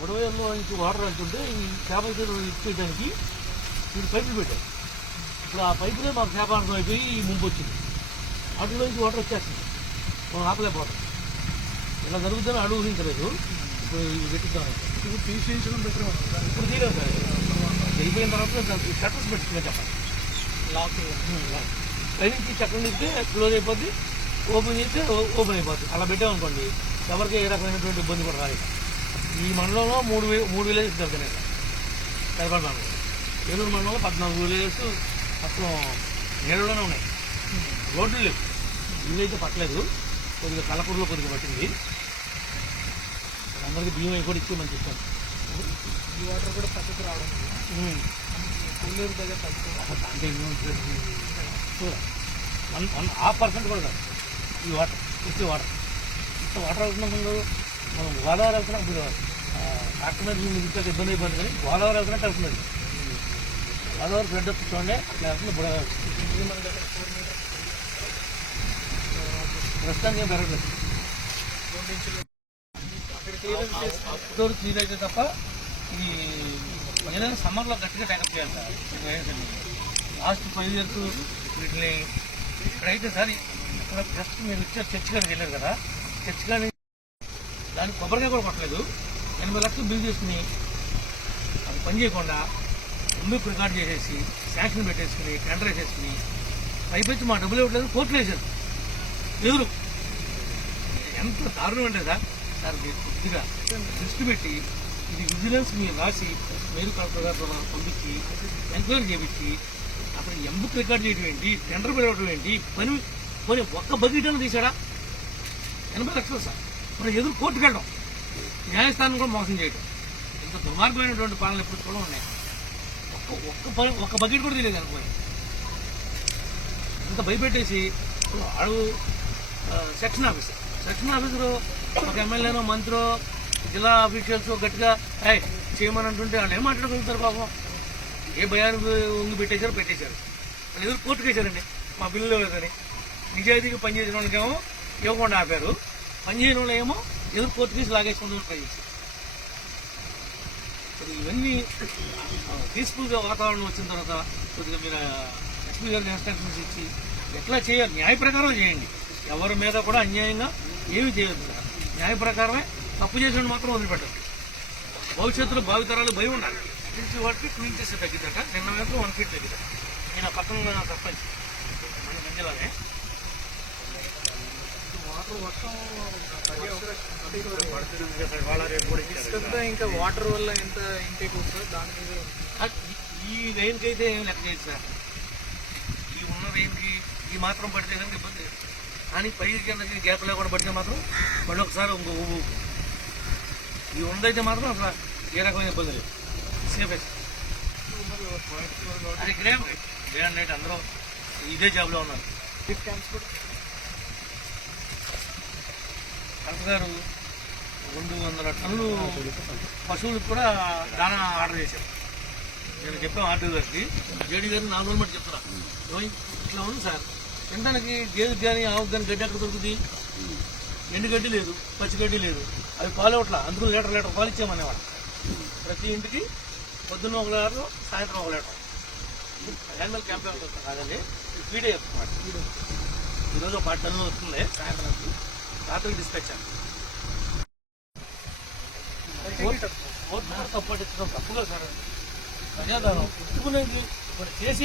బుడవేరులో నుంచి వాటర్ వెళ్తుంటే ఈ చేప ఇచ్చేయడానికి వీళ్ళు పైపులు పెట్టారు. ఇప్పుడు ఆ పైపులే మాకు చేపార్థం అయిపోయి ఈ ముంపు వచ్చింది. అటులో నుంచి వాటర్ వచ్చేస్తుంది, మనం ఆపలేకపోతాం. ఇలా జరుగుతుందని అడుగు ఊహించలేదు. ఇప్పుడు ఇవి పెట్టిద్దాం. ఇప్పుడు తీసేయించడం బెటర్. ఇప్పుడు తీయలేదు సార్. అయిపోయిన తర్వాత దానికి షట్టర్స్ పెట్టుకునే చెప్పండి. లాక్ పైనుంచి చక్రం ఇస్తే క్లోజ్ అయిపోద్ది, ఓపెన్ చేస్తే ఓపెన్ అయిపోద్ది. అలా పెట్టామనుకోండి ఎవరికి ఏ రకమైనటువంటి ఇబ్బంది కూడా రాదు. ఈ మండలంలో మూడు విలేజెస్ దొరుకుతున్నాయి సార్. కైపాడు మండలం, ఏలూరు మండలంలో 14 విలేజెస్ అసలు నీళ్ళలోనే ఉన్నాయి. రోడ్లు లేవు. ఇల్లు అయితే పట్టలేదు, కొద్దిగా కలపూరులో కొద్దిగా పట్టింది. అందరికీ బియ్యం అవి కూడా ఇచ్చి మంచి ఇస్తాను. ఈ వాటర్ కూడా పద్ధతి రావడం కొల్లూరు దగ్గర అంటే 1% కూడా కాదు ఈ వాటర్. వచ్చే వాటర్ ఇంత వాటర్ అవుతున్నప్పుడు మనం గోదావరి వెళ్తున్నాం. ఇప్పుడు డాక్టర్ మీద ఇంత ఇబ్బంది అయిపోయింది, కానీ గోదావరి వెళ్తున్నట్టు వెళ్తున్నది. గోదావరి ఫ్లడ్ వస్తుంది చూడండి, అట్లా వెళ్తుంది. ప్రస్తుతానికి ఏం పెరగలేదు. అవుట్డోర్ క్లీన్ అయితే తప్ప ఈ ఏదైనా సమ్మర్లో గట్టిగా టైకప్ చేయాలి సార్. లాస్ట్ 5 years వీటిని ఇక్కడైతే సార్ ఇక్కడ జస్ట్ మీరు వచ్చారు చర్చ్ గారికి వెళ్ళారు కదా, చర్చ్ కానీ దానికి కొబ్బరికాయ కూడా కొట్టలేదు. 80 లక్షలు బిల్ చేసుకుని అది పని చేయకుండా ముందుకు రికార్డ్ చేసేసి శాంక్షన్ పెట్టేసుకుని టెండర్ వేసేసుకుని పైపెచ్చి మా డబ్బులు ఇవ్వట్లేదు, కోర్టులు వేసారు. ఎవరు ఎంత దారుణం అంటే సార్ మీరు కొద్దిగా దృష్టి పెట్టి ఇది విజిలెన్స్ మీరు రాసి మేలు కలెక్టర్ గారు పంపించి ఎంక్వైరీ చేయించి అప్పుడు ఎంబుక్ రికార్డ్ చేయడం ఏంటి, టెండర్ పెరగడం ఏంటి, పని ఒక్క బకెట్ అని తీసాడా? 80 లక్షలు సార్. మరి ఎదురు కోర్టుకు వెళ్ళడం, న్యాయస్థానం కూడా మోసం చేయడం, ఇంత దుర్మార్గమైనటువంటి పాలన ఎప్పుడు కూడా ఉన్నాయి. ఒక్క బకెట్ కూడా తెలియదు అనుకోని ఇంత భయపెట్టేసి అడుగు సెక్షన్ ఆఫీసరు ఒక ఎమ్మెల్యేనో మంత్రో జిల్లా ఆఫీషియల్స్ గట్టిగా చేయమని అంటుంటే వాళ్ళు ఏం మాట్లాడగలుగుతారు పాపం? ఏ భయానికి ఉంగి పెట్టేశారు. వాళ్ళు ఎదురు కోర్టుకు వేశారండి మా బిల్లు లేదని. నిజాయితీగా పనిచేసిన వాళ్ళకేమో ఇవ్వకుండా ఆపారు, పనిచేయని వాళ్ళు ఏమో ఎదురు కోర్టు తీసి లాగేసుకుంటూ ట్రై చేశారు. ఇవన్నీ పీస్ఫుల్గా వాతావరణం వచ్చిన తర్వాత కొద్దిగా మీరు ఎస్పీ గారికి ఇన్స్ట్రక్షన్స్ ఇచ్చి ఎట్లా చేయాలి, న్యాయ ప్రకారం చేయండి. ఎవరి మీద కూడా అన్యాయంగా ఏమీ చేయొద్దు సార్. న్యాయ ప్రకారమే. తప్పు చేసిన మాత్రం వదిలిపెట్టారు. భవిష్యత్తులో భావితరాలు భయం ఉండాలి. ఇంటి వాటికి 2 inches తగ్గిద్దట, నిన్న వైపు 1 feet తగ్గిద్దట. నేను పక్కన సర్పంచ్ మన గంజలానే ఇంకా వాటర్ వల్ల ఎంత ఇంటేక్ వస్తుందో దాని మీద ఈ రెయిన్కి అయితే ఏం లెక్క చేయదు సార్. ఈ ఉన్న రెయిన్కి ఈ మాత్రం పడితే కనుక ఇబ్బంది లేదు. కానీ పై కిందకి గ్యాప్ లేకుండా పడితే మాత్రం మళ్ళీ ఒకసారి ఇంకో ఈ ఉందైతే మాత్రం అసలు ఏ రకమైన ఇబ్బంది లేదు. సేఫ్ అది గ్రేమ్ నైట్ అందరూ ఇదే జాబ్లో ఉన్నారు. కలెక్టర్ గారు 200 టన్నులు పశువులకు కూడా దానా ఆర్డర్ చేశారు. నేను చెప్పాను ఆర్డర్ గారికి, జేడీ గారు 4 రోజులు మట్టి చెప్తున్నా ఇట్లా ఉంది సార్. తినడానికి గేదెకి కానీ ఆవుకి కానీ గడ్డి ఎక్కడ దొరుకుతుంది? ఎండుగడ్డి లేదు, పచ్చిగడ్డి లేదు. అవి పాలు ఇవ్వట్లా, అందుకు లీటర్ పాలు ఇచ్చామనేవాడు. ప్రతి ఇంటికి పొద్దున్న 1 లీటర్, సాయంత్రం 1 లీటర్. యానిమల్ క్యాంప్ కాదండి, ఫీడే చెప్తున్నాడు. ఈరోజు 10 టన్నులు వస్తుంది సాయంత్రానికి. రాత్రికి డిస్పాచ్ కోర్టు పట్టించడం తప్పుగా సార్. ప్రజాదానం పుట్టుకునేది ఇప్పుడు చేసి